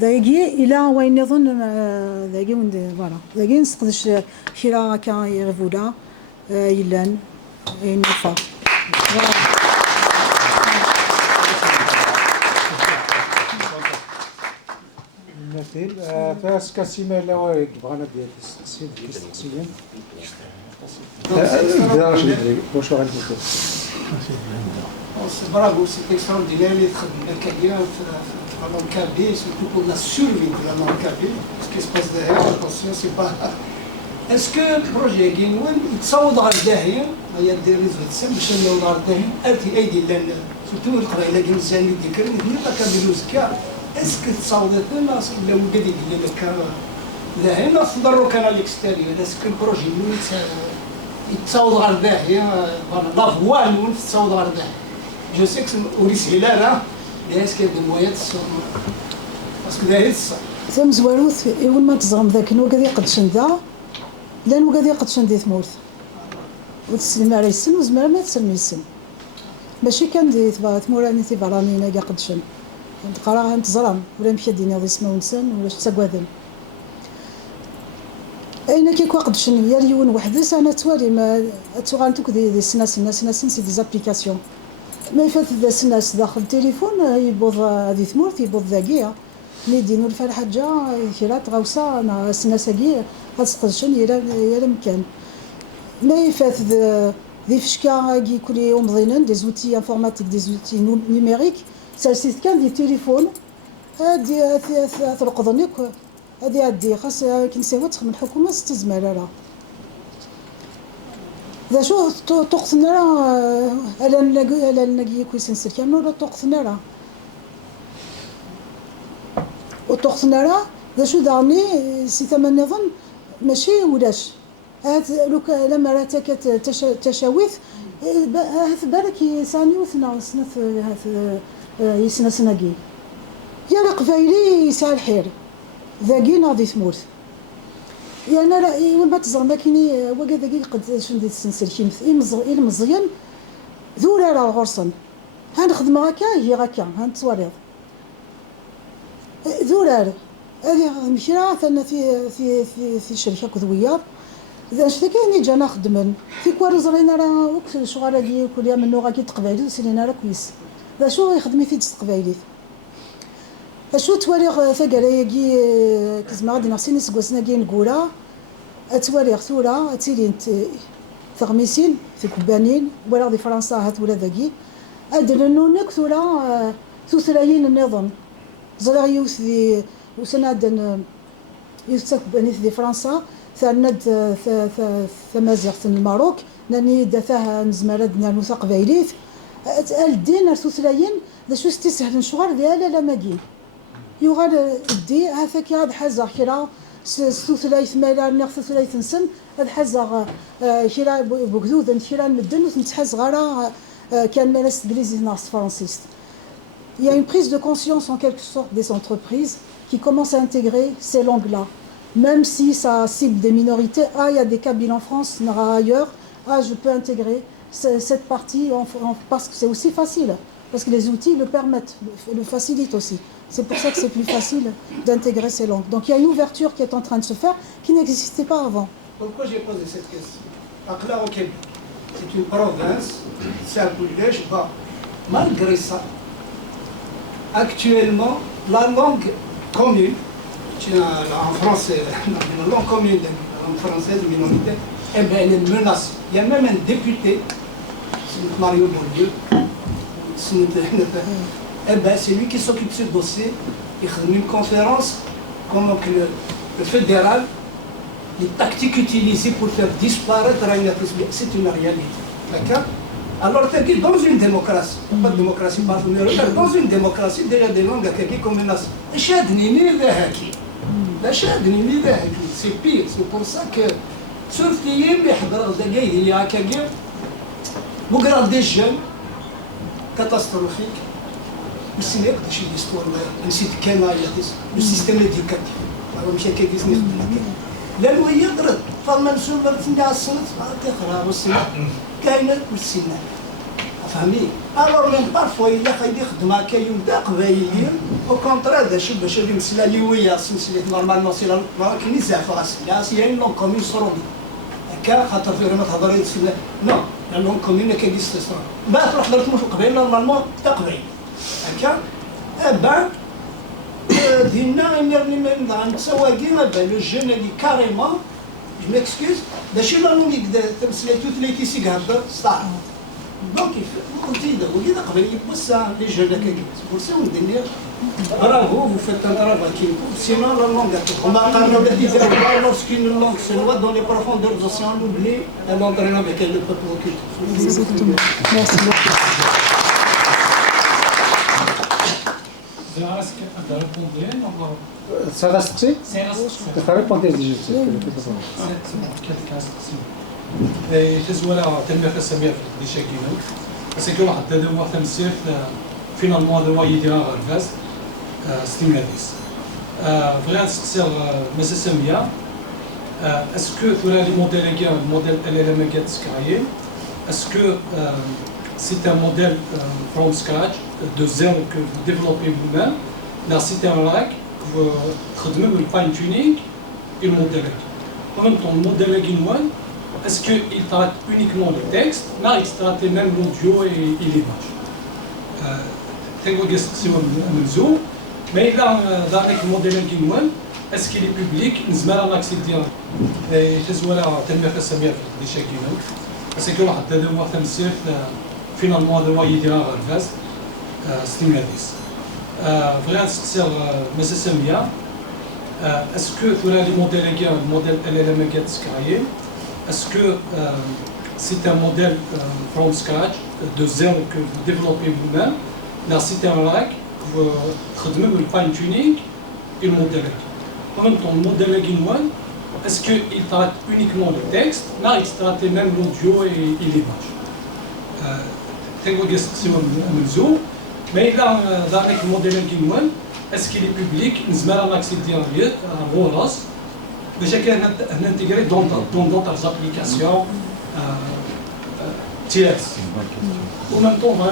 ذاكي الى وين يظن ذاكي فوالا ذاكي نسقدش كرا هكا يغفولا يلان ينفع. مثل فاس كاسيما لوايك بغانا ديال السيد كيستقسيين واش غادي تقول Bravo, c'est extraordinaire d'être dans le carrière, dans le carrière, surtout pour la survie dans le carrière. Ce qui se passe derrière, attention, c'est pas. Est-ce que le projet Guinouan, il s'aoud على الداهية، ما يدير ريزو تسمى باش يعاود على الداهية، أرتي أيدي لأن سورتو القراية كان زاني ذكر اللي كان بلوزكا، اسكو تصاودت لنا ولا ولاد يدير لك لا هنا تضروا كان على الاكستيريور، اسكو البروجي يتصاوض على الداهية، لا فوا نون تتصاوض على الداهية. جو سي كو وريس هلالة ليس كاين دي مويات باسكو داهية تصا. ثم زواروث يقول ما تزغم ذاك نو قد يقدشن ذا لان وقد يقدشن دي ثمورث وتسلم على السن وزمرا ما تسلم السن ماشي كان دي ثموراني تيفرانينا كاع قدشن تقراها نتزرم ولا مشى دينا ذي سما ونسن ولا تساكواذن اين كيكو قدشن يا اليون وحدس انا توالي ما توغانتوك دي سناس سي دي زابليكاسيون ما يفات ذا سناس داخل التليفون يبوظ هذه ثمورث يبوظ ذاكيه ميدينو الفرحجة كيرات غوصة أنا سناساكي غتسقدشن يلا مكان ما يفات ذي فشكا كي كل يوم ضينن دي زوتي انفورماتيك دي زوتي نيميريك سالسيت كان دي تليفون هادي ترقضنيك هادي عدي خاص كي نساوي تخدم الحكومة ستزمال راه ذا شو توقتنا راه الا نلاقي كويس نسلكان ولا توقتنا راه وتوقتنا راه ذا شو دارني سي ثمن نظن ماشي ولاش هات لوك لما راه تاكت تشاويث هات بالك يساني وثنا سنث هات يسنا سناكي يا القبايلي يسعى الحير ذاكي ناضي ثمورث يعني لا وين ما تزرم لكني وكا ذاكي قد شندي السنسل كي مزيان ذولا راه غرسن هنخدم هكا هي هكا هنتواليض ذولار هذه مشينا ثنا في شركه كذويات اذا شتا كاين جانا خدمن في كوار زرينا راه وقت الشغاله ديال كل يوم منو غادي تقبايلي وسلينا راه كويس ذا شو يخدمي في تقبايلي اشو توالي ثقرايا كي كزما غادي نغسيني سكوسنا كي نقولا اتوالي ثوره اتيلي تغميسين في كوبانين ولا دي فرنسا هات ولا ذاكي ادلنو نكثوره ثلاثين النظام زرع يوث ذي وسناد يوث بنيت ذي فرنسا ثاند ثمازيغ الماروك ناني دثاه نزمرد نانوثا قبايليث الدين ارثوثلاين ذا شو استسهل نشغل ديال لا ماكين يغال الدي هذاك هذا حزه كرا ثلاث مالا ناخذ ثلاث نسن هذا حزه كرا بوكذوذ كرا مدن نتحز غرا كان مارس انجليزي ناس فرنسيست. Il y a une prise de conscience en quelque sorte des entreprises qui commencent à intégrer ces langues-là. Même si ça cible des minorités, il y a des cabines en France, il y en aura ailleurs, je peux intégrer cette partie parce que c'est aussi facile, parce que les outils le permettent, le facilitent aussi. C'est pour ça que c'est plus facile d'intégrer ces langues. Donc il y a une ouverture qui est en train de se faire qui n'existait pas avant. Pourquoi j'ai posé cette question? Akla au Québec, c'est une province, c'est un collège, malgré ça, actuellement, la langue commune, en français, la langue commune, la langue française minoritaire, eh bien, elle est menacée. Il y a même un député, c'est Mario Bourdieu, eh bien, c'est lui qui s'occupe de ce dossier. Il fait une conférence, comme le fédéral, les tactiques utilisées pour faire disparaître Raina Tisbi, c'est une réalité. D'accord? Alors, dans une démocratie, pas de démocratie partenaire, dans une démocratie, déjà des langues qui comme menace. C'est pire, c'est pour ça que sur des jeunes catastrophiques, le système éducatif. لا هو يقدر فما نسول تندع السنة تقرا والسنة كاينة والسنة فهمي الوغ ميم بارفوا إلا خايد يخدم هكا يبدا قبايلي Au contraire, c'est la Liouia, c'est normalement c'est la qui nous a fait. Il y a une langue commune sur l'eau. Non, la langue commune qui existe. Ben, normalement, تقبل. Le jeune dit carrément, je m'excuse, je suis là, donc il faut les jeunes bravo, vous faites un travail qui sinon la langue lorsqu'une langue se noie dans les profondeurs de l'océan, on oublie la langue avec elle ne peut pas occulter. Exactement. Merci beaucoup. Ça reste tu as répondu déjà. تزولا تنمية السمية في شاكينا بس واحد هذا هو تمثيل فينالمون هذا هو يدير غرفاس ستيماتيس بغينا نسقسي مس السمية اسكو ثورا لي موديل كاع الموديل اللي ما كتسكرايين اسكو c'est un modèle from scratch de zéro que vous développez vous-même là c'est un rack vous تخدموا بالفاين تيونينغ الموديل en même temps le modèle Guinouan. Est-ce qu'il traite uniquement le texte? Non, il traite même l'audio et l'image. Mais là, avec le modèle Guinouan, est-ce qu'il est public? Nous avons accédé à c'est que واحد هذا هو تمثيل فينالمون هذا هو يدير غرفاس ستيماتيس بغينا نسقسي مس السمية اسكو ثورا لي موديل كاع الموديل اللي ما كتسكرايين est-ce que c'est un modèle from scratch de zéro que vous développez vous-même là c'est un rack vous تخدموا بالفاين تيونينغ الموديل en même temps le modèle Guinouan est-ce qu'il traite uniquement le texte? Non, il traite même l'audio et l'image. Mais là, avec le modèle Guinouan, est-ce qu'il est public? Nous avons accédé à Roras. Déjà qu'il est intégré dans d'autres applications tierces. En même temps, on va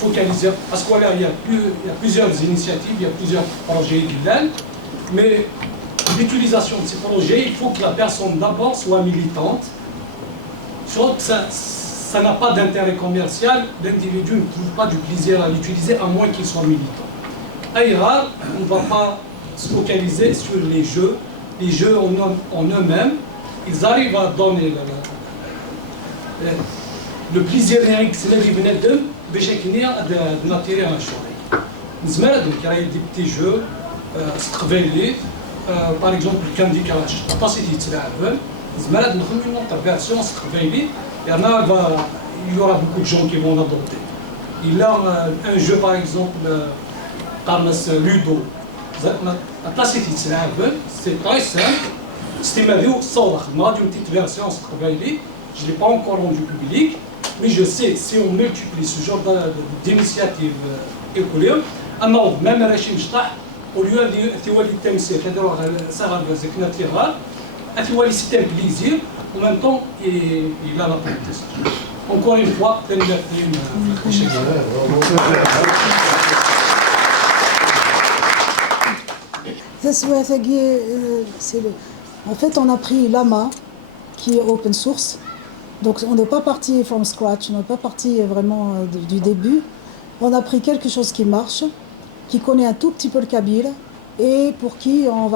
focaliser, parce qu'il y a plusieurs initiatives, il y a plusieurs projets guidés, mais l'utilisation de ces projets, il faut que la personne d'abord soit militante. Ça n'a pas d'intérêt commercial, l'individu ne trouve pas du plaisir à l'utiliser à moins qu'il soit militant. Ailleurs, on ne va pas se focaliser sur les jeux. Les jeux en eux-mêmes, ils arrivent à donner le plaisir rien que c'est le venait d'eux, de n'attirer un choix. Nous avons des petits jeux, par exemple le Candy Crush, pas si tu l'as vu, nous avons une autre version, il y aura beaucoup de gens qui vont l'adopter. Il y a un jeu par exemple, comme Ludo. C'est très simple. C'est une petite version, je ne l'ai pas encore rendu public, mais je sais, si on multiplie ce genre d'initiatives écoulées, même à au lieu de c'est un plaisir, en même temps, il a l'apprentissage. Encore une fois, En fait, on a pris Lama, qui est open source. Donc, on n'est pas parti from scratch, on n'est pas parti vraiment du début. On a pris quelque chose qui marche, qui connaît un tout petit peu le kabyle, et pour qui on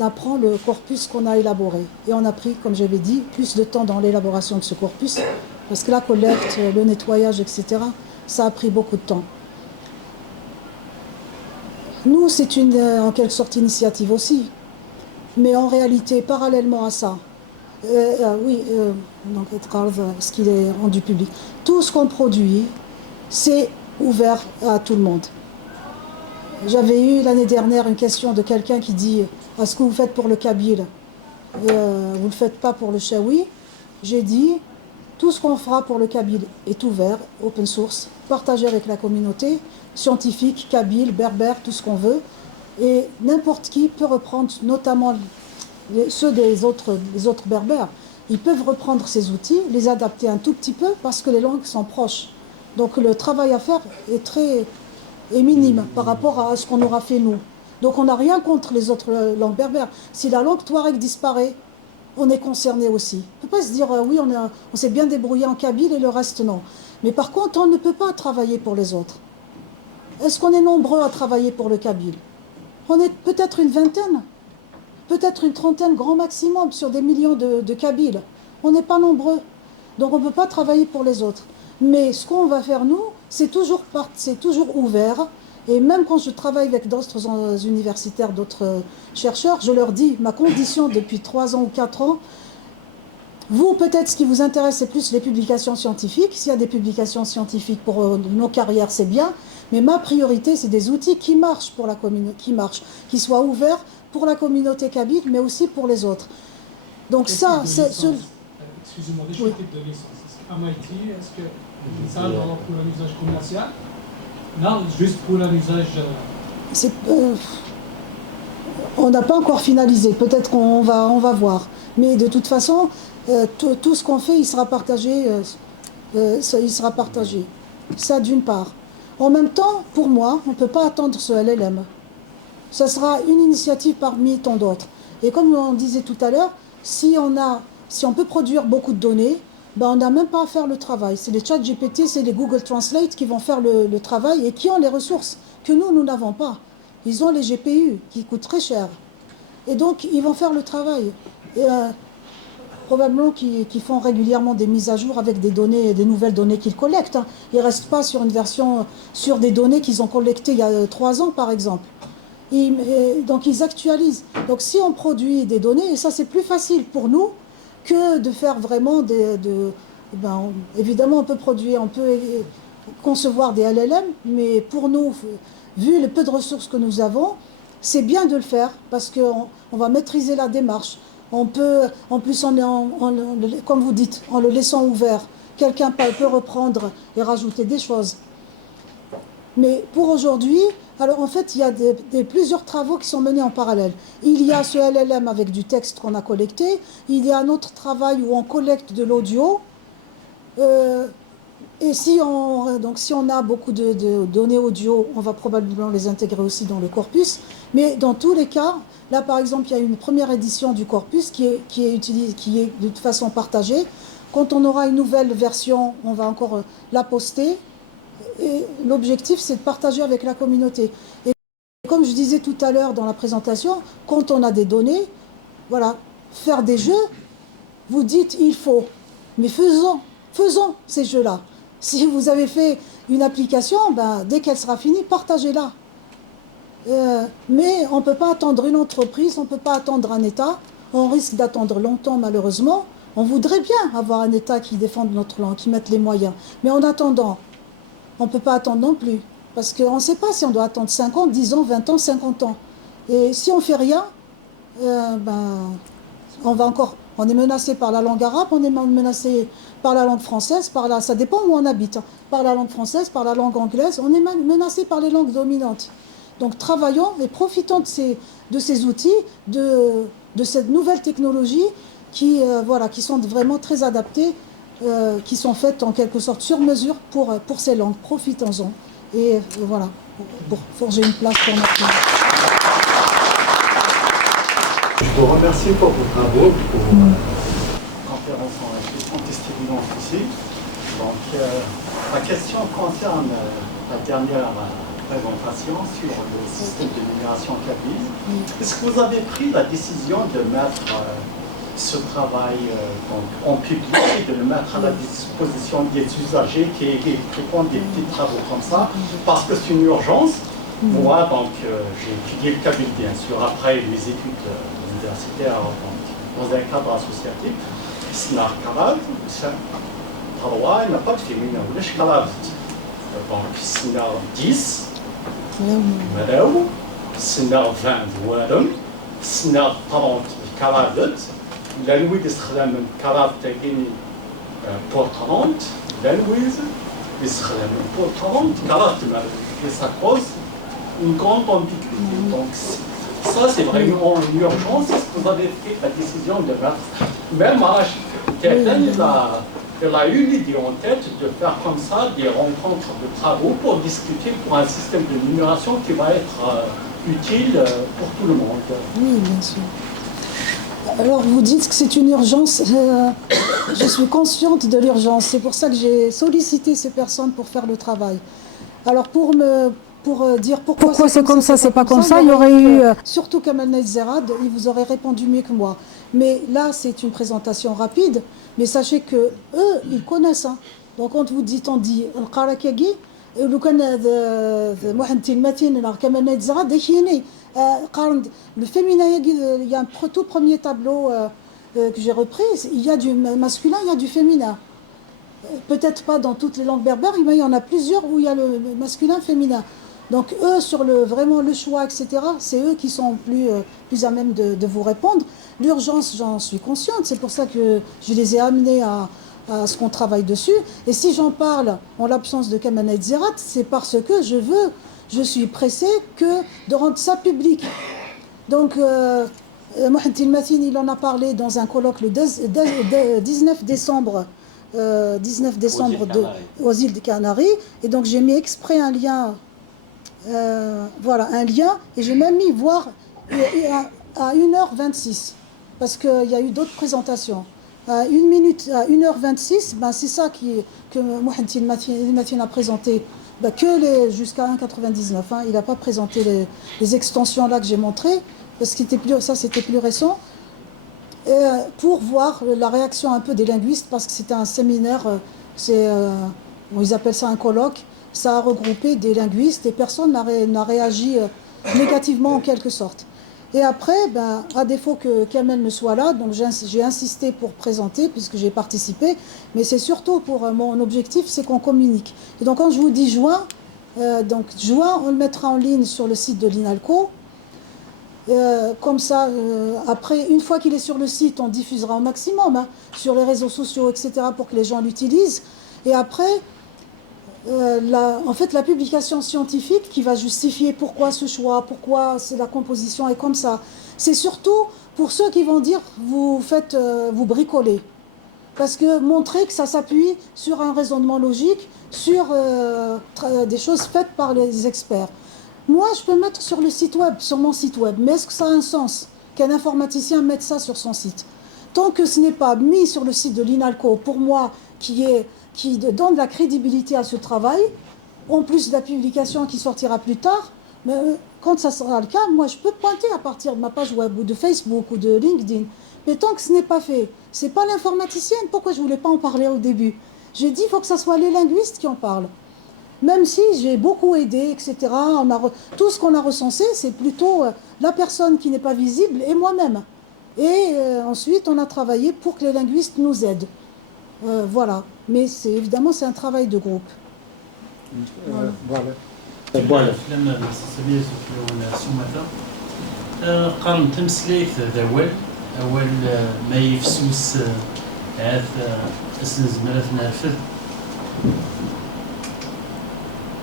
apprend le corpus qu'on a élaboré. Et on a pris, comme j'avais dit, plus de temps dans l'élaboration de ce corpus, parce que la collecte, le nettoyage, etc., ça a pris beaucoup de temps. Nous, c'est en quelque sorte initiative aussi. Mais en réalité, parallèlement à ça, donc ce qui est rendu public, tout ce qu'on produit, c'est ouvert à tout le monde. J'avais eu l'année dernière une question de quelqu'un qui dit « Est-ce que vous faites pour le kabyle vous ne le faites pas pour le chaoui ?» J'ai dit « Tout ce qu'on fera pour le kabyle est ouvert, open source, partagé avec la communauté, scientifique, kabyle, berbère, tout ce qu'on veut. Et n'importe qui peut reprendre, notamment ceux des autres berbères, ils peuvent reprendre ces outils, les adapter un tout petit peu parce que les langues sont proches. Donc le travail à faire est est minime par rapport à ce qu'on aura fait nous. Donc on n'a rien contre les autres langues berbères. Si la langue touareg disparaît, on est concerné aussi. On ne peut pas se dire oui, on s'est bien débrouillé en kabyle et le reste non. Mais par contre, on ne peut pas travailler pour les autres. Est-ce qu'on est nombreux à travailler pour le kabyle? On est peut-être une vingtaine, peut-être une trentaine, grand maximum, sur des millions de kabyles. On n'est pas nombreux. Donc on ne peut pas travailler pour les autres. Mais ce qu'on va faire, nous, c'est toujours ouvert. Et même quand je travaille avec d'autres universitaires, d'autres chercheurs, je leur dis, ma condition depuis 3 ans ou 4 ans, vous, peut-être, ce qui vous intéresse, c'est plus les publications scientifiques. S'il y a des publications scientifiques pour nos carrières, c'est bien. Mais ma priorité, c'est des outils qui marchent pour la communauté, qui soient ouverts pour la communauté kabyle, mais aussi pour les autres. Donc ça, c'est... Excusez-moi, des types de licences. Est-ce que MIT, est-ce que ça pour un usage commercial? Non, juste pour un usage... on n'a pas encore finalisé. Peut-être qu'on va voir. Mais de toute façon, tout ce qu'on fait, il sera partagé. Ça, d'une part. En même temps, pour moi, on ne peut pas attendre ce LLM. Ça sera une initiative parmi tant d'autres. Et comme on disait tout à l'heure, si on peut produire beaucoup de données, ben on n'a même pas à faire le travail. C'est les ChatGPT, c'est les Google Translate qui vont faire le travail et qui ont les ressources que nous n'avons pas. Ils ont les GPU qui coûtent très cher. Et donc, ils vont faire le travail. Et, probablement qu'ils font régulièrement des mises à jour avec des données, des nouvelles données qu'ils collectent. Ils ne restent pas sur une version, sur des données qu'ils ont collectées il y a 3 ans, par exemple. Donc, ils actualisent. Donc, si on produit des données, et ça, c'est plus facile pour nous que de faire vraiment évidemment, on peut concevoir des LLM, mais pour nous, vu le peu de ressources que nous avons, c'est bien de le faire parce qu'on va maîtriser la démarche. On peut, en plus, comme vous dites, en le laissant ouvert, quelqu'un peut reprendre et rajouter des choses. Mais pour aujourd'hui, alors en fait, il y a plusieurs travaux qui sont menés en parallèle. Il y a ce LLM avec du texte qu'on a collecté, il y a un autre travail où on collecte de l'audio. Et si on a beaucoup de données audio, on va probablement les intégrer aussi dans le corpus. Mais dans tous les cas, là par exemple, il y a une première édition du corpus qui est de toute façon partagée. Quand on aura une nouvelle version, on va encore la poster. Et l'objectif, c'est de partager avec la communauté. Et comme je disais tout à l'heure dans la présentation, quand on a des données, voilà, faire des jeux, vous dites il faut. Mais faisons ces jeux-là. Si vous avez fait une application, dès qu'elle sera finie, partagez-la. Mais on ne peut pas attendre une entreprise, on ne peut pas attendre un État. On risque d'attendre longtemps, malheureusement. On voudrait bien avoir un État qui défende notre langue, qui mette les moyens. Mais en attendant, on ne peut pas attendre non plus. Parce qu'on ne sait pas si on doit attendre 5 ans, 10 ans, 20 ans, 50 ans. Et si on ne fait rien, on est menacé par la langue arabe, on est menacé par la langue française, ça dépend où on habite, par la langue française, par la langue anglaise, on est menacé par les langues dominantes. Donc travaillons et profitons de ces outils, de cette nouvelle technologie qui sont vraiment très adaptées, qui sont faites en quelque sorte sur mesure pour ces langues. Profitons-en. Et voilà, pour forger une place pour notre langue. Je vous remercie pour vos travaux, pour conférence en testimonial ici. Donc, ma question concerne la dernière présentation sur le système de migration kabyle. Est-ce que vous avez pris la décision de mettre ce travail en public et de le mettre à la disposition des usagers qui font des petits travaux comme ça? Parce que c'est une urgence. Moi, donc, j'ai étudié le kabyle, bien sûr, après mes études universitaires dans un cadre associatif. Snar Kalab, Tarwa, il n'a pas de féminin, ou les Kalab. Donc, Snar 10, Madaou, Snar 20, Wadam, Snar 30, Kalabat, la Louis d'Israël, Kalab Tagini pour 30, la Louise d'Israël pour 30, Kalab et ça cause une grande ambiguïté. Donc, ça, c'est vraiment une urgence. Est-ce que vous avez pris la décision de mettre Même elle a eu l'idée en tête de faire comme ça des rencontres de travaux pour discuter pour un système de numération qui va être utile pour tout le monde. Oui, bien sûr. Alors vous dites que c'est une urgence. Je suis consciente de l'urgence. C'est pour ça que j'ai sollicité ces personnes pour faire le travail. Alors pour dire pourquoi c'est comme ça, c'est pas comme ça, il y aurait eu surtout Kamal Nezerad, il vous aurait répondu mieux que moi. Mais là, c'est une présentation rapide. Mais sachez que eux, ils connaissent. Hein. Donc quand vous dites, on dit Al-Qarakagi, لو كان واحد تلماتين كمان نتزرع داكيني قارن le féminin il y a un tout premier tableau que j'ai repris, il y a du masculin, il y a du féminin. Peut-être pas dans toutes les langues berbères, mais il y en a plusieurs où il y a le masculin, féminin. Donc eux, sur vraiment le choix, etc., c'est eux qui sont plus à même de vous répondre. L'urgence, j'en suis consciente, c'est pour ça que je les ai amenés à ce qu'on travaille dessus. Et si j'en parle en l'absence de Kamana Zerat, c'est parce que je suis pressée de rendre ça public. Donc, Mohamed Tilmathine, il en a parlé dans un colloque le 19 décembre aux îles des Canaries. Et donc, j'ai mis exprès un lien, un lien, et j'ai même mis voir à 1h26, parce qu'il y a eu d'autres présentations. À 1h26, c'est ça que Mohamed Tilmathine a présenté, jusqu'à 1,99. Hein, il n'a pas présenté les extensions là que j'ai montrées, parce que c'était plus récent, pour voir la réaction un peu des linguistes, parce que c'était un séminaire, ils appellent ça un colloque, ça a regroupé des linguistes et personne n'a réagi négativement en quelque sorte. Et après, à défaut que Kamel ne soit là, donc j'ai insisté pour présenter, puisque j'ai participé, mais c'est surtout pour mon objectif, c'est qu'on communique. Et donc quand je vous dis juin, on le mettra en ligne sur le site de l'INALCO. Comme ça, après, une fois qu'il est sur le site, on diffusera au maximum sur les réseaux sociaux, etc., pour que les gens l'utilisent. Et après, la publication scientifique qui va justifier pourquoi ce choix, pourquoi la composition est comme ça. C'est surtout pour ceux qui vont dire vous bricolez. Parce que montrer que ça s'appuie sur un raisonnement logique, sur des choses faites par les experts. Moi, je peux mettre sur le site web, sur mon site web, mais est-ce que ça a un sens qu'un informaticien mette ça sur son site? Tant que ce n'est pas mis sur le site de l'INALCO, pour moi, qui donne de la crédibilité à ce travail, en plus de la publication qui sortira plus tard, mais quand ça sera le cas, moi je peux pointer à partir de ma page web ou de Facebook ou de LinkedIn. Mais tant que ce n'est pas fait, c'est pas l'informaticienne, pourquoi je voulais pas en parler au début? J'ai dit il faut que ce soit les linguistes qui en parlent. Même si j'ai beaucoup aidé, etc., tout ce qu'on a recensé, c'est plutôt la personne qui n'est pas visible et moi-même. Et ensuite, on a travaillé pour que les linguistes nous aident. Voilà. Mais évidemment, c'est un travail de groupe. Voilà. لما سميت سمعتها قارن تمسليت أول ما يفسوس هذا أسن زمرات نافذ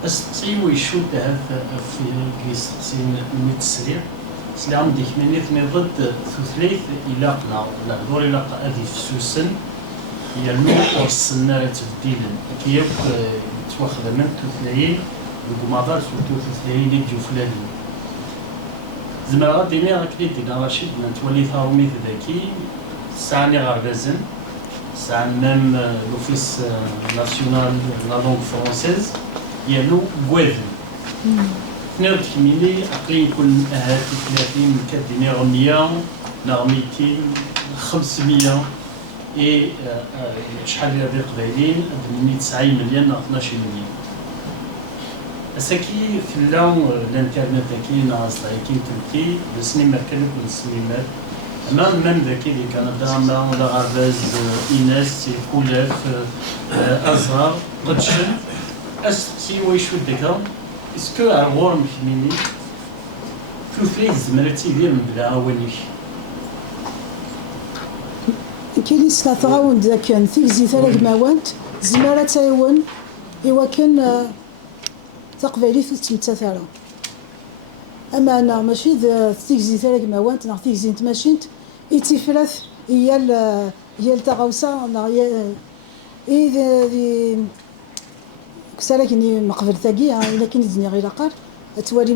أستطيع ويشود هذا في قيسين متسريع سلي عندي كمينيثني ضد ثلاث إلى دور إلى أذي فسوسن هي الموت والسنة تبديلا كيف تواخذ من ثلاثين ومعذر سورتو ثلاثين يجوا فلاني زعما غادي ني هكذا دينا رشيد من تولي ثارومي ذاكي ساعني غاربازن ساعة ميم لوفيس ناسيونال لا لونغ فرونسيز يالو كوادن نرد كميني عقلي يكون هاتي 30 كدينار 100 ناغ 200 500 اي شحال هذه قبايلين 90 مليون ناغ 12 مليون اساكي في اللون الانترنت كي ناقص كي تركي السينما كانت السينما امام من ذاكي اللي كندا ما ولا غرباز ايناس كولاف ازهر قدشن اسقسي ويشو ديكا اسكو عغور مخميني كيفاش زمرتي ديال بلا عوانيك كاين ثلاثة راوند كان تيزي ثلاث موانت زمارة تايوان إوا كان تقبالي في تمتثالة أما أنا ماشي تيزي ثلاث موانت ناع تيزي نتماشينت إتفلث هي هي التغوصة هي كسالة كني مقبل ثاقي إلا كني دنيا غير قار توالي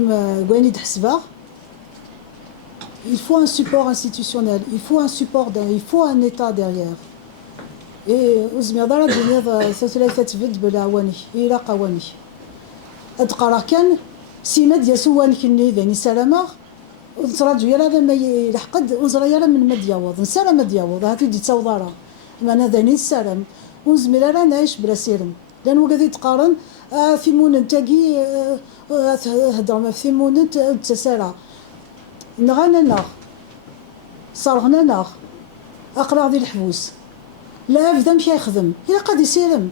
كواني تحسبها. Il faut un support institutionnel, il faut un support, il faut un État derrière. وزمي ضرب الدنيا ثلاثة تبد بلا عواني إلى قواني. أتقرأ كان سيما ديال سواني كني ذاني سلامة ونتراجع يلا ما يلحقد ونزرا يلا من ما دياوض نسالة ما دياوض هاتي دي تصوضارا ما أنا ذاني السلام ونزمي لا نعيش بلا سيرم لأن وقت يتقارن ثيمون نتاقي هدر ما ثيمون تسالة نغانا ناغ صارغنا ناغ أقرأ ذي الحبوس لا بدا مشي يخدم إلا قاد يسيرم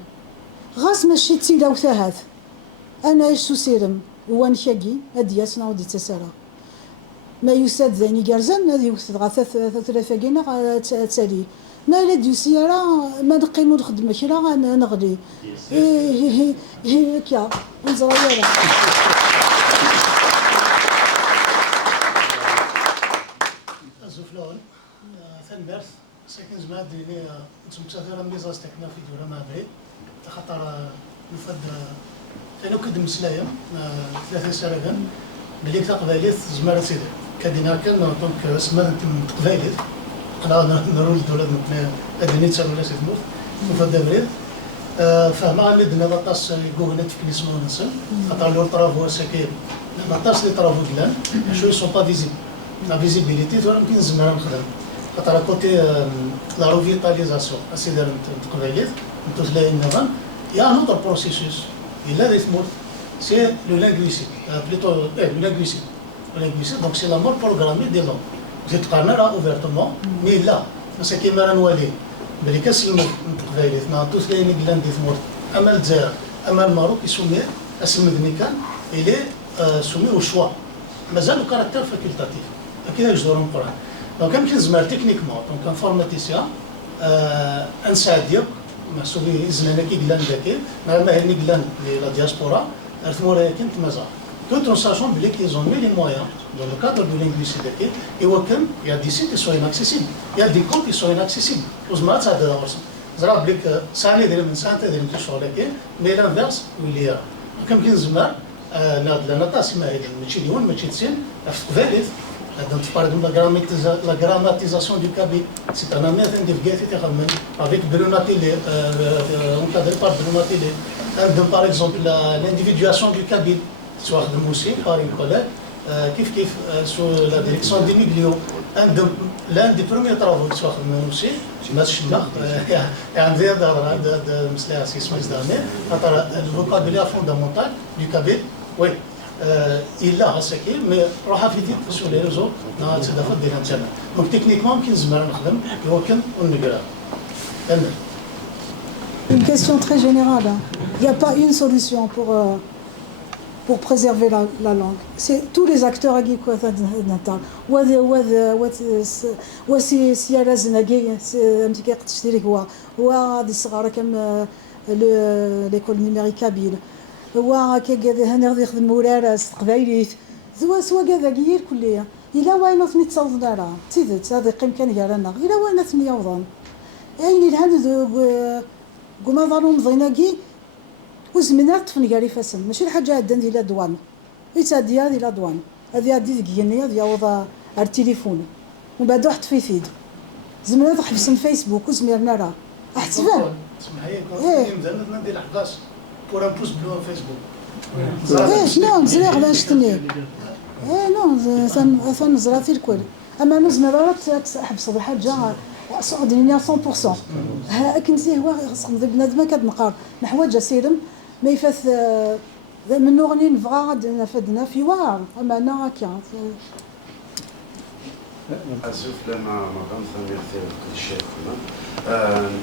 غاس ماشي تسيلا وثاهات أنا عايش سيرم وان شاقي هادي ياسنا ودي تسالة ما يساد ذاني كارزان هذه يوثد غا ثلاثة كينا غا تسالي ما إلا ديوسي راه ما نقيمو نخدم كي راه نغلي هكا ونزرا يلا زفلون ثنبرث ساكن زمان ديالي تمتثل ميزاج تاعنا في دوله مدريد خاطر نفد انا كنت مسلايا 3 سنوات ملي كنت قباليت زمارة سيدي كدينا كان دونك سما قباليت انا نرول الدوله ادني تسالوا سي تموت نفد بريد فما مدنا لاطاس يقولنا في كنيسه ونسن خاطر لو طرافو ساكين لاطاس لي طرافو كلان شو سون با فيزيبل لا فيزيبيليتي يمكن زمرا نخدم خاطر كوتي لا روفيتاليزاسيون اسيدر تقباليت نتوسلاي النظام يا نوتر بروسيسوس il a des mots, c'est le linguistique, plutôt le linguistique. Le linguistique, donc c'est la mort programmée des langues. Vous êtes là ouvertement, mais là, ce qui est maranouali, mais les cas si nous tous les migrants des morts, Amal Zer, Amal Maroc, qui soumet à ce médicament, il est soumis au choix. Mais ça, le caractère facultatif. Donc, je dois en parler. Donc, comme je dis techniquement, donc informaticien, un sadique, محسوبي إذن كي قلان ذاكي ما هني قلان لا دياسبورا ارثمورا كنت مزار tout en sachant qu'ils ont mis les moyens dans le cadre de linguistique et aucun il y a des sites qui sont inaccessibles il y a des comptes qui sont inaccessibles aux maths ça de زرا بليك ساني ديال من سانتا ديال تشوف لك مي لانفيرس ويلي كم كنزمر ناد لنا تاسما ماشي اليوم ماشي تسين فاليت donc tu parles de la grammatisation du kabyle. C'est un ami avec Brunatile, encadré par Brunatile. Par exemple, l'individuation du kabyle, soit de Moussi, par une collègue, kif sous la direction des milieux. L'un des premiers travaux de soit de Moussi, je me suis dit, un verre de Msléa 6 mois d'année, le vocabulaire fondamental du kabyle, oui. Il a سكي mais راح في ديك sur les réseaux dans cette affaire de l'internet donc techniquement كاين زمان نخدم يمكن ونقرا Une question très générale. Il n'y a pas une solution pour préserver la langue. C'est tous les acteurs qui l'école numérique kabyle. هو هنا يخدم ورارس قبايليت سوا كذا كير كلية إلا وين ثني تصوضنا راه تيدت هذا قيم كان يرانا إلا وين ثني يوضن أين الهند قما ظلوا مضيناكي وزمنات تفنقاري فاسم ماشي الحاجة عندنا ديال الدوان يتعدي هذه الأدوان هذه عدي ديالني هذه يوضا على التليفون ومن بعد واحد في فيد زمنات حبس الفيسبوك وزميرنا راه احتفال اسمحي مزال ندير الحباس pour un pouce bleu au Facebook. شنو نزري على شتني نو ثان نزراتي الكل اما نزمر راه تحبس الحاجه صعدني 100% كنتي هو خصك بنادم كتنقر نحواج سيرم ما يفاث من نغني نبغى نفدنا في واعر اما انا هكا اسف لنا مدام سمير كل شيء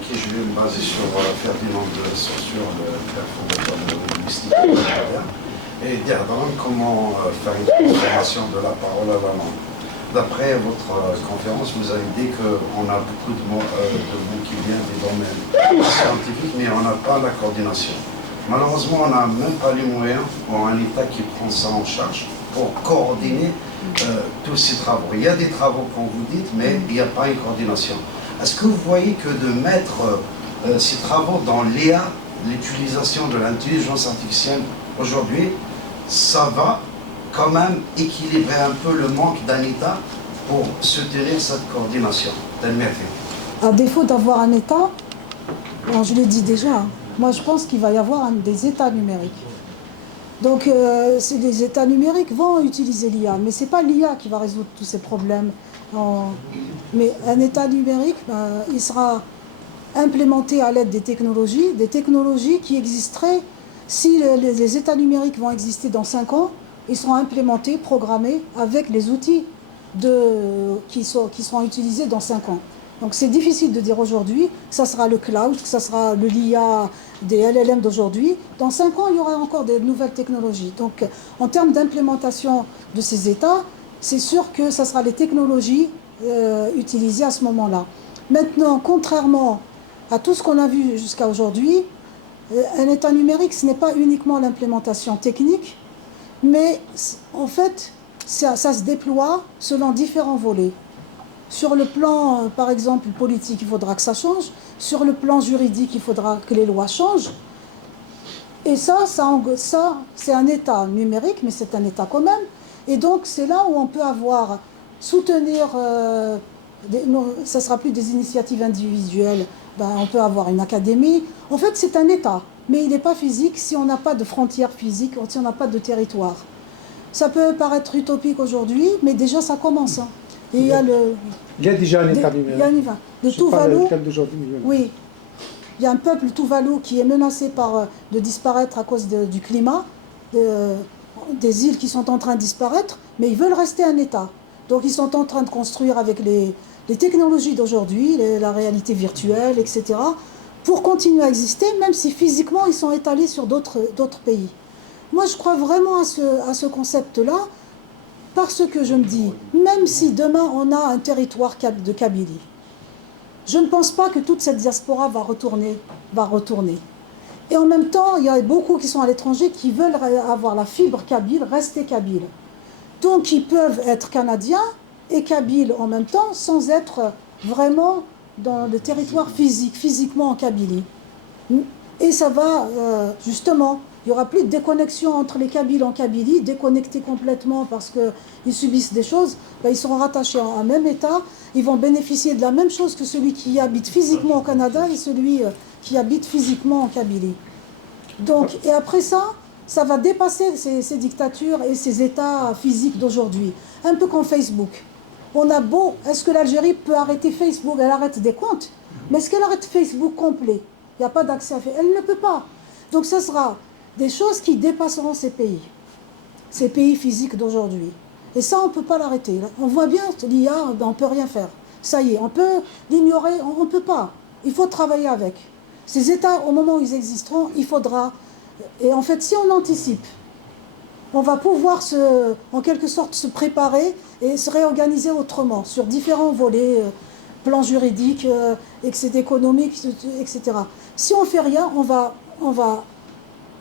qui je vais me baser sur Ferdinand de Saussure, le père fondateur de la linguistique, et Derdran, comment faire une transformation de la parole à la langue. D'après votre conférence, vous avez dit qu'on a beaucoup de mots qui viennent des domaines scientifiques, mais on n'a pas la coordination. Malheureusement, on n'a même pas les moyens pour un État qui prend ça en charge pour coordonner tous ces travaux. Il y a des travaux, comme vous dites, mais il n'y a pas une coordination. Est-ce que vous voyez que de mettre ces travaux dans l'IA, l'utilisation de l'intelligence artificielle aujourd'hui, ça va quand même équilibrer un peu le manque d'un État pour soutenir cette coordination? À défaut d'avoir un État, bon, je l'ai dit déjà, moi je pense qu'il va y avoir des États numériques. Donc les États numériques vont utiliser l'IA, mais ce n'est pas l'IA qui va résoudre tous ces problèmes. Mais un État numérique, il sera implémenté à l'aide des technologies qui existeraient. Si les États numériques vont exister dans 5 ans, ils seront implémentés, programmés avec les outils qui seront utilisés dans 5 ans. Donc c'est difficile de dire aujourd'hui que ça sera le cloud, que ça sera l'IA des LLM d'aujourd'hui. Dans 5 ans, il y aura encore des nouvelles technologies. Donc en termes d'implémentation de ces États, c'est sûr que ça sera les technologies utilisées à ce moment-là. Maintenant, contrairement à tout ce qu'on a vu jusqu'à aujourd'hui, un État numérique, ce n'est pas uniquement l'implémentation technique, mais en fait, ça se déploie selon différents volets. Sur le plan, par exemple, politique, il faudra que ça change. Sur le plan juridique, il faudra que les lois changent. Et ça c'est un État numérique, mais c'est un État quand même. Et donc, c'est là où on peut soutenir, ça ne sera plus des initiatives individuelles, on peut avoir une académie. En fait, c'est un État, mais il n'est pas physique si on n'a pas de frontières physiques, si on n'a pas de territoire. Ça peut paraître utopique aujourd'hui, mais déjà ça commence. Hein. Et il y a déjà un État numérique. Le Tuvalu. Oui. Il y a un peuple Tuvalu qui est menacé de disparaître à cause du climat, des îles qui sont en train de disparaître, mais ils veulent rester un État. Donc ils sont en train de construire avec les technologies d'aujourd'hui, la réalité virtuelle, etc., pour continuer à exister, même si physiquement ils sont étalés sur d'autres pays. Moi je crois vraiment à ce concept-là, parce que je me dis, même si demain on a un territoire de Kabylie, je ne pense pas que toute cette diaspora va retourner. Et en même temps, il y a beaucoup qui sont à l'étranger qui veulent avoir la fibre kabyle, rester kabyle. Donc ils peuvent être canadiens et kabyles en même temps, sans être vraiment dans le territoire physiquement en Kabylie. Et ça va, justement, il n'y aura plus de déconnexion entre les Kabyles en Kabylie, déconnectés complètement parce qu'ils subissent des choses. Ils seront rattachés à un même État, ils vont bénéficier de la même chose que celui qui habite physiquement au Canada et celui qui habite physiquement en Kabylie. Donc, et après ça va dépasser ces dictatures et ces États physiques d'aujourd'hui. Un peu comme Facebook. Est-ce que l'Algérie peut arrêter Facebook? Elle arrête des comptes. Mais est-ce qu'elle arrête Facebook complet? Il n'y a pas d'accès à Facebook. Elle ne peut pas. Donc ça sera des choses qui dépasseront ces pays physiques d'aujourd'hui. Et ça, on ne peut pas l'arrêter. On voit bien, l'IA, on ne peut rien faire. Ça y est, on peut l'ignorer, on ne peut pas. Il faut travailler avec. Ces États, au moment où ils existeront, il faudra... Et en fait, si on anticipe, on va pouvoir en quelque sorte se préparer et se réorganiser autrement, sur différents volets, plan juridique, économique, etc. Si on ne fait rien, on va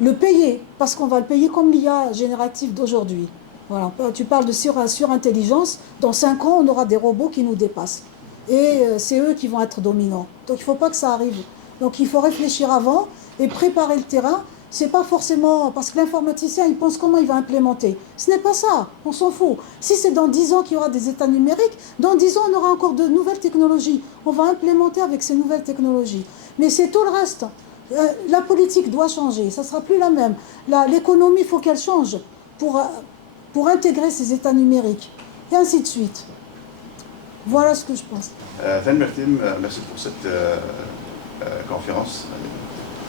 le payer, parce qu'on va le payer comme l'IA générative d'aujourd'hui. Voilà. Tu parles de surintelligence, dans 5 ans, on aura des robots qui nous dépassent. Et c'est eux qui vont être dominants. Donc il ne faut pas que ça arrive. Donc il faut réfléchir avant et préparer le terrain. C'est pas forcément... Parce que l'informaticien, il pense comment il va implémenter. Ce n'est pas ça, on s'en fout. Si c'est dans 10 ans qu'il y aura des États numériques, dans 10 ans, on aura encore de nouvelles technologies. On va implémenter avec ces nouvelles technologies. Mais c'est tout le reste. La politique doit changer, ça ne sera plus la même. L'économie, il faut qu'elle change pour intégrer ces États numériques. Et ainsi de suite. Voilà ce que je pense. Merci pour cette conférence.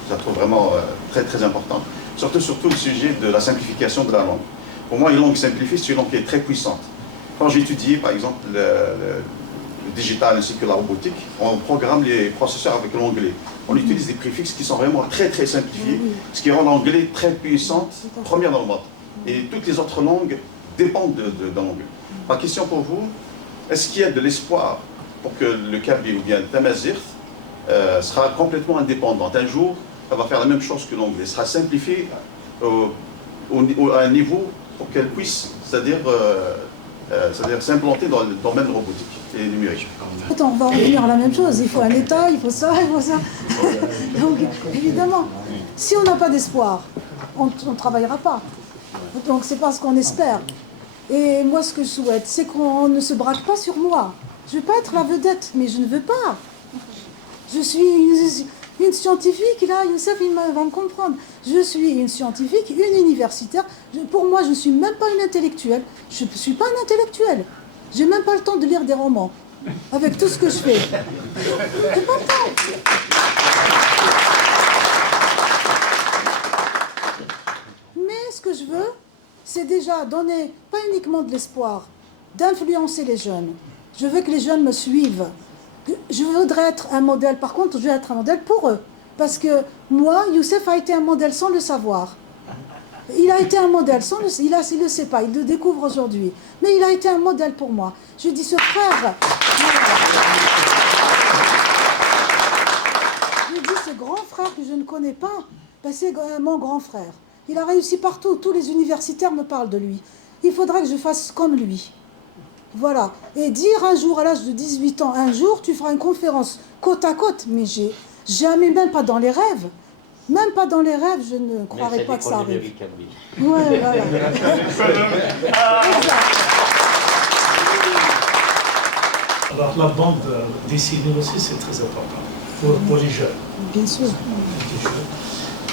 Je la trouve vraiment très très importante. Surtout le sujet de la simplification de la langue. Pour moi, une langue simplifiée, c'est une langue qui est très puissante. Quand j'ai étudié, par exemple, le digital ainsi que la robotique, on programme les processeurs avec l'anglais. On utilise des préfixes qui sont vraiment très très simplifiés, ce qui rend l'anglais très puissante, première dans le monde. Et toutes les autres langues dépendent de l'anglais. Ma question pour vous, est-ce qu'il y a de l'espoir pour que le Kabyle ou bien le Tamazight sera complètement indépendante? Un jour, elle va faire la même chose que l'anglais, sera simplifié à un niveau pour qu'elle puisse, c'est-à-dire c'est-à-dire s'implanter dans le domaine robotique et numérique. Attends, on va revenir à la même chose. Il faut un État, il faut ça, il faut ça. Donc, évidemment, si on n'a pas d'espoir, on ne travaillera pas. Donc, c'est pas ce qu'on espère. Et moi, ce que je souhaite, c'est qu'on ne se braque pas sur moi. Je ne veux pas être la vedette, mais je ne veux pas. Je suis une scientifique, là, Youssef, il va me comprendre. Je suis une scientifique, une universitaire. Pour moi, je ne suis même pas une intellectuelle. Je ne suis pas un intellectuel. Je n'ai même pas le temps de lire des romans, avec tout ce que je fais. J'ai pas le temps. Mais ce que je veux, c'est déjà donner, pas uniquement de l'espoir, d'influencer les jeunes. Je veux que les jeunes me suivent. Je voudrais être un modèle, par contre, je veux être un modèle pour eux. Parce que moi, Youssef a été un modèle sans le savoir. Il a été un modèle, il ne le sait pas, il le découvre aujourd'hui. Mais il a été un modèle pour moi. Je dis, ce frère, je dis, ce grand frère que je ne connais pas, ben c'est mon grand frère. Il a réussi partout, tous les universitaires me parlent de lui. Il faudrait que je fasse comme lui. Voilà. Et dire un jour, à l'âge de 18 ans, un jour, tu feras une conférence côte à côte, mais j'ai jamais, même pas dans les rêves. Même pas dans les rêves, je ne croirais pas que ça arrive. Ouais, voilà. Alors la bande dessinée aussi, c'est très important pour les jeunes. Bien sûr.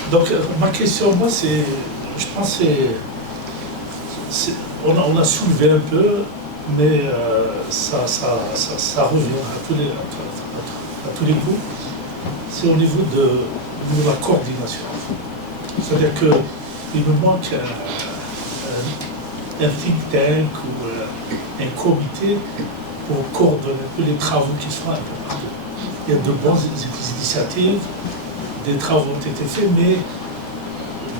Donc ma question, moi, c'est, je pense on a soulevé un peu, mais ça revient à tous les coups. C'est au niveau de la coordination. C'est-à-dire qu'il me manque un think tank ou un comité pour coordonner un peu les travaux qui sont un peu partout. Il y a de bonnes initiatives, des travaux ont été faits, mais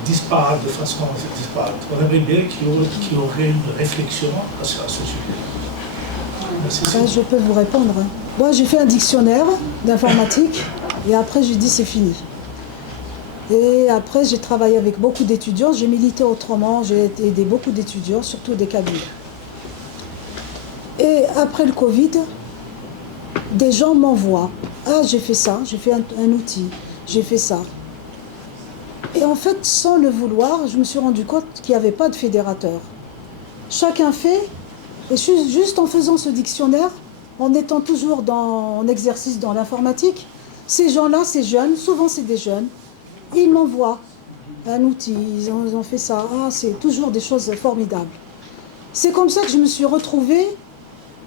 disparates, de façon disparate. On aimerait bien qu'il y aurait une réflexion à ce sujet. Ça, je peux vous répondre. Moi, j'ai fait un dictionnaire d'informatique et après, j'ai dit c'est fini. Et après, j'ai travaillé avec beaucoup d'étudiants, j'ai milité autrement, j'ai aidé beaucoup d'étudiants, surtout des Kabyles. Et après le Covid, des gens m'envoient. Ah, j'ai fait ça, j'ai fait un outil, j'ai fait ça. Et en fait, sans le vouloir, je me suis rendu compte qu'il n'y avait pas de fédérateur. Chacun fait, et juste en faisant ce dictionnaire, en étant toujours en exercice dans l'informatique, ces gens-là, ces jeunes, souvent c'est des jeunes, ils m'envoient un outil, ils ont fait ça. Ah, c'est toujours des choses formidables. C'est comme ça que je me suis retrouvée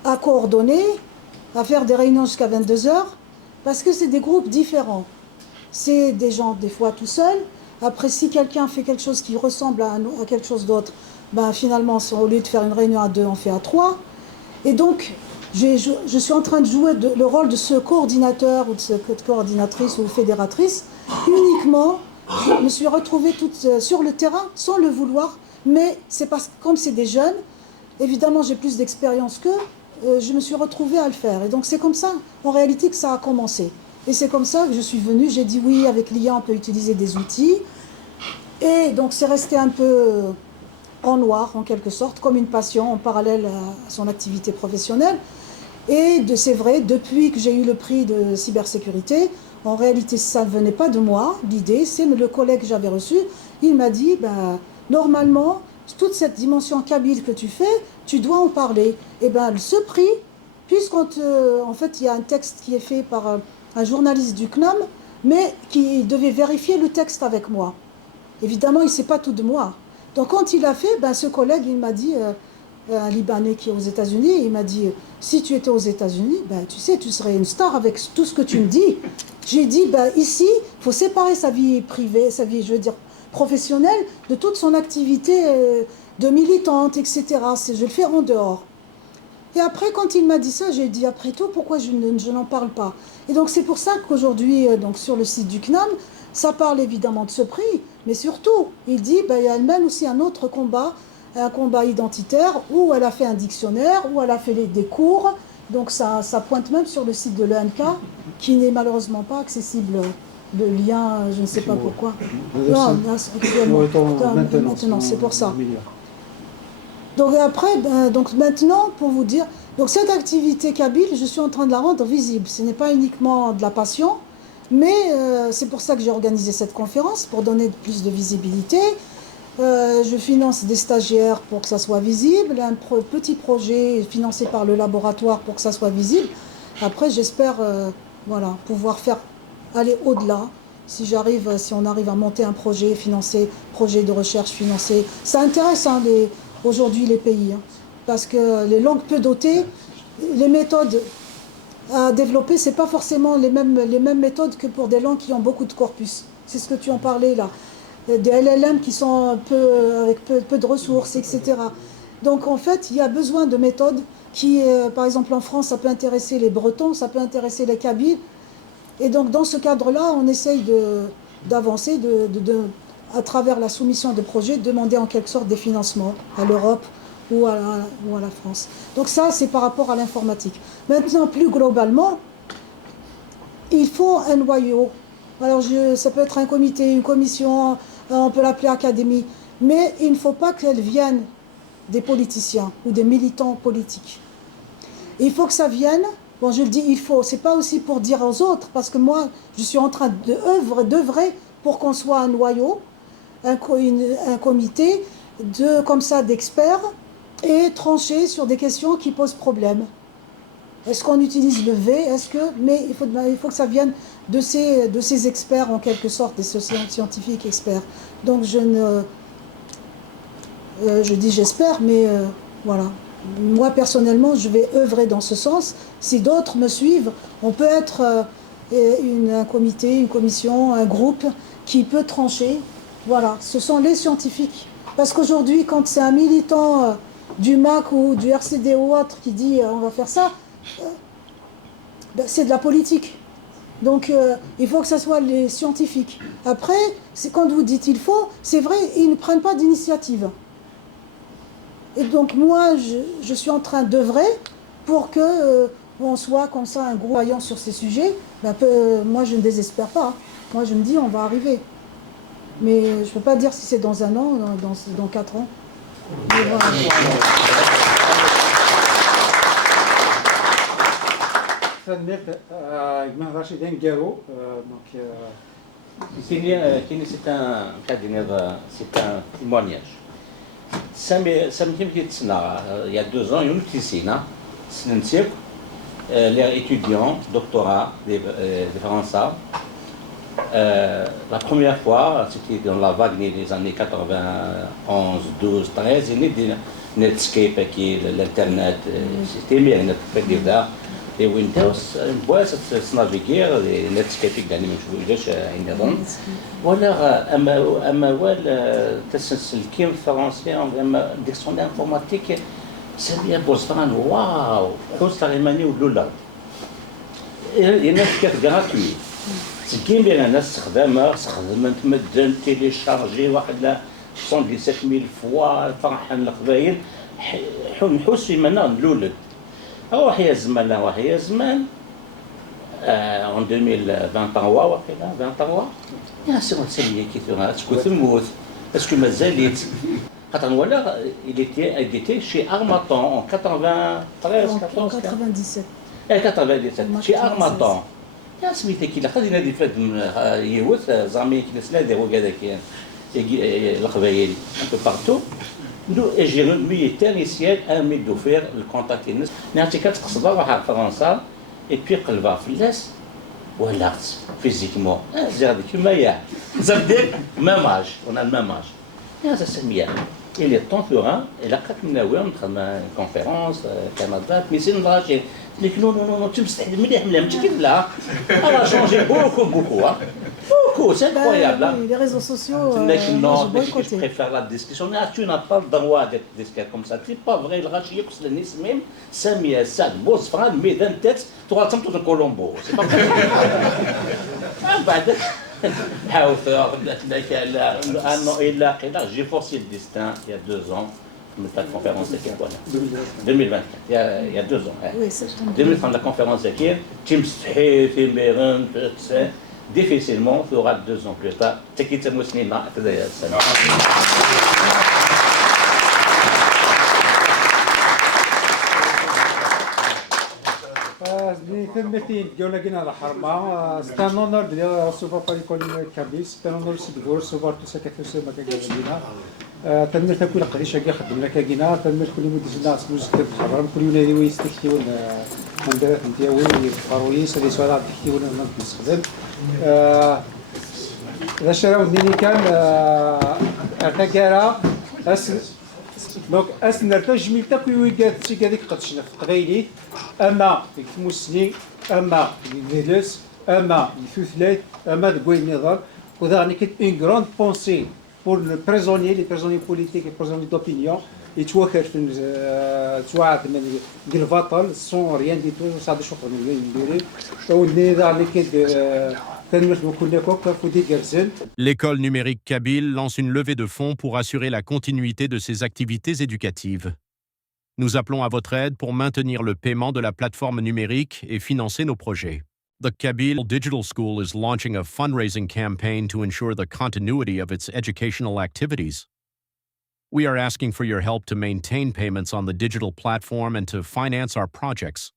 à coordonner, à faire des réunions jusqu'à 22h, parce que c'est des groupes différents. C'est des gens, des fois, tout seuls. Après, si quelqu'un fait quelque chose qui ressemble à quelque chose d'autre, ben, finalement, au lieu de faire une réunion à 2, on fait à 3. Et donc, je suis en train de jouer le rôle de ce coordinateur ou de cette coordinatrice ou fédératrice. Uniquement, je me suis retrouvée toute sur le terrain, sans le vouloir, mais c'est parce que comme c'est des jeunes, évidemment j'ai plus d'expérience qu'eux, je me suis retrouvée à le faire. Et donc c'est comme ça, en réalité, que ça a commencé. Et c'est comme ça que je suis venue, j'ai dit oui, avec l'IA on peut utiliser des outils. Et donc c'est resté un peu en noir, en quelque sorte, comme une passion en parallèle à son activité professionnelle. Et c'est vrai, depuis que j'ai eu le prix de cybersécurité, en réalité, ça ne venait pas de moi, l'idée, c'est le collègue que j'avais reçu, il m'a dit, ben, normalement, toute cette dimension kabyle que tu fais, tu dois en parler. Et bien, ce prix, puisqu'en fait, il y a un texte qui est fait par un journaliste du CNAM, mais qui devait vérifier le texte avec moi. Évidemment, il ne sait pas tout de moi. Donc, quand il a fait, ben, ce collègue, il m'a dit, un Libanais qui est aux États-Unis, il m'a dit, si tu étais aux États-Unis, ben, tu sais, tu serais une star avec tout ce que tu me dis. J'ai dit, ben, ici, il faut séparer sa vie privée, sa vie, je veux dire, professionnelle, de toute son activité de militante, etc. Je le fais en dehors. Et après, quand il m'a dit ça, j'ai dit, après tout, pourquoi je n'en parle pas? Et donc, c'est pour ça qu'aujourd'hui, sur le site du CNAM, ça parle évidemment de ce prix, mais surtout, il dit, ben, elle mène aussi un autre combat, un combat identitaire, où elle a fait un dictionnaire, où elle a fait des cours. Donc ça pointe même sur le site de l'ENK, qui n'est malheureusement pas accessible. Le lien, je ne sais pas pourquoi. Non, actuellement. Maintenant, c'est pour ça. Donc après, donc maintenant, pour vous dire, donc cette activité kabyle, je suis en train de la rendre visible. Ce n'est pas uniquement de la passion, mais c'est pour ça que j'ai organisé cette conférence, pour donner plus de visibilité. Je finance des stagiaires pour que ça soit visible, un petit projet financé par le laboratoire pour que ça soit visible. Après, j'espère voilà, pouvoir aller au-delà. Si on arrive à monter un projet financé, projet de recherche financé, ça intéresse hein, aujourd'hui les pays, hein, parce que les langues peu dotées, les méthodes à développer, c'est pas forcément les mêmes méthodes que pour des langues qui ont beaucoup de corpus. C'est ce que tu en parlais là. Des LLM qui sont avec peu de ressources, etc. Donc en fait, il y a besoin de méthodes qui, par exemple en France, ça peut intéresser les Bretons, ça peut intéresser les Kabyles. Et donc dans ce cadre-là, on essaye d'avancer, à travers la soumission de projets, demander en quelque sorte des financements à l'Europe ou à la France. Donc ça, c'est par rapport à l'informatique. Maintenant, plus globalement, il faut un noyau. Alors ça peut être un comité, une commission, on peut l'appeler académie, mais il ne faut pas qu'elle vienne des politiciens ou des militants politiques. Il faut que ça vienne, bon je le dis il faut, c'est pas aussi pour dire aux autres, parce que moi je suis en train d'œuvrer pour qu'on soit un noyau, un comité comme ça d'experts et trancher sur des questions qui posent problème. Est-ce qu'on utilise le V? Mais il faut que ça vienne de ces experts en quelque sorte, des scientifiques experts. Donc je dis j'espère, mais voilà. Moi personnellement, je vais œuvrer dans ce sens. Si d'autres me suivent, on peut être un comité, une commission, un groupe qui peut trancher. Voilà, ce sont les scientifiques. Parce qu'aujourd'hui, quand c'est un militant du MAC ou du RCD ou autre qui dit on va faire ça, c'est de la politique. Donc il faut que ce soit les scientifiques. Après, quand vous dites il faut, c'est vrai, ils ne prennent pas d'initiative. Et donc moi, je suis en train d'œuvrer pour que on soit comme ça un groupe voyant sur ces sujets. Moi, je ne désespère pas. Moi, je me dis on va arriver. Mais je ne peux pas dire si c'est dans un an, dans 4 ans. Mais voilà. C'est un témoignage. Ça me fait il y a 2 ans, il y a une piscine, les étudiants, doctorat de France. La première fois, c'était dans la vague des années 91, 12, 13, il y a Netscape, l'Internet, c'était bien, les Windows, se naviguer, les Netscape, voilà, le français, un dictionnaire informatique, c'est bien Boston, waouh, Costa-Rica ou Lula. Il y a un gratuit. تجيب لنا ناس استخدامها تمدن تيليشارجي واحد 170,000 فوا فرحان القبايل نحوس في منا نلولد روح يا زمان روح يا زمان en 2023 وقيلا 23 يا سي ساليه كيفاه تكون تموت اسكو مازاليت خاطر ولا il était chez Armatan en 93 97 97 chez Armatan. يا سميتها كي لقد ينادي فهاد يهوث زعما كي نسنادي هو كذا كاين القبايل un peu partout. Nous, j'ai mis initial un mec d'offrir le contact الناس نعطيك تقصدها راح فرنسا et puis قلبها في اللاس ولا فيزيكمون زير هذيك ما يا زبدك ماماج on a le même âge يا سميه il est temporain et là quand مناوي ندخل une conférence Canada mais c'est une لك non tu مستعد مليح ماشي كيف لا elle a changé beaucoup hein beaucoup c'est incroyable les réseaux sociaux je préfère la discussion tu n'as pas le droit d'être discret comme ça c'est pas vrai الغاشي يقص الناس même ساميه ساد بوز فران ميدان تات تغالطم تو كولومبو c'est pas بعد حاوث j'ai forcé le destin il y a 2 ans la conférence de Kiev, 2024, il y a 2 ans. Oui, c'est 2030, la conférence de Kiev, Tim Stefan, difficilement, il y aura 2 ans plus tard. C'est qui c'est Mousnina, ثمتين جولاجنا الحرمة ستانونر ديال سوبر باريكون كابيل ستانونر سيدور سوبر تسكت سوما كجولاجنا تنمر تاكل قريش كي خدمنا كاجينا تنمر كل يوم ديجنا سموز الحرم كل يوم اللي يستكتيون من درات نتاوي يفكروا سالي سؤال تكتيون ما نستخدم ذا شراو ديني كان ارتكارا دونك نرتاج ميل تاكوي ويكات سي كذيك قدشنا في قبايلي اما يتموسني اما يفيلس اما يثوثلات اما دكوي النظام وذا راني كنت اون غراند بونسي بور لو بريزونيي لي بريزونيي بوليتيك لي بريزونيي دوبينيون يتوخر في توعد من الفاطل سون ريان دي تو صاد شوف نديري ودني ذا راني كنت L'école numérique Kabyle lance une levée de fonds pour assurer la continuité de ses activités éducatives. Nous appelons à votre aide pour maintenir le paiement de la plateforme numérique et financer nos projets. The Kabyle Digital School is launching a fundraising campaign to ensure the continuity of its educational activities. We are asking for your help to maintain payments on the digital platform and to finance our projects.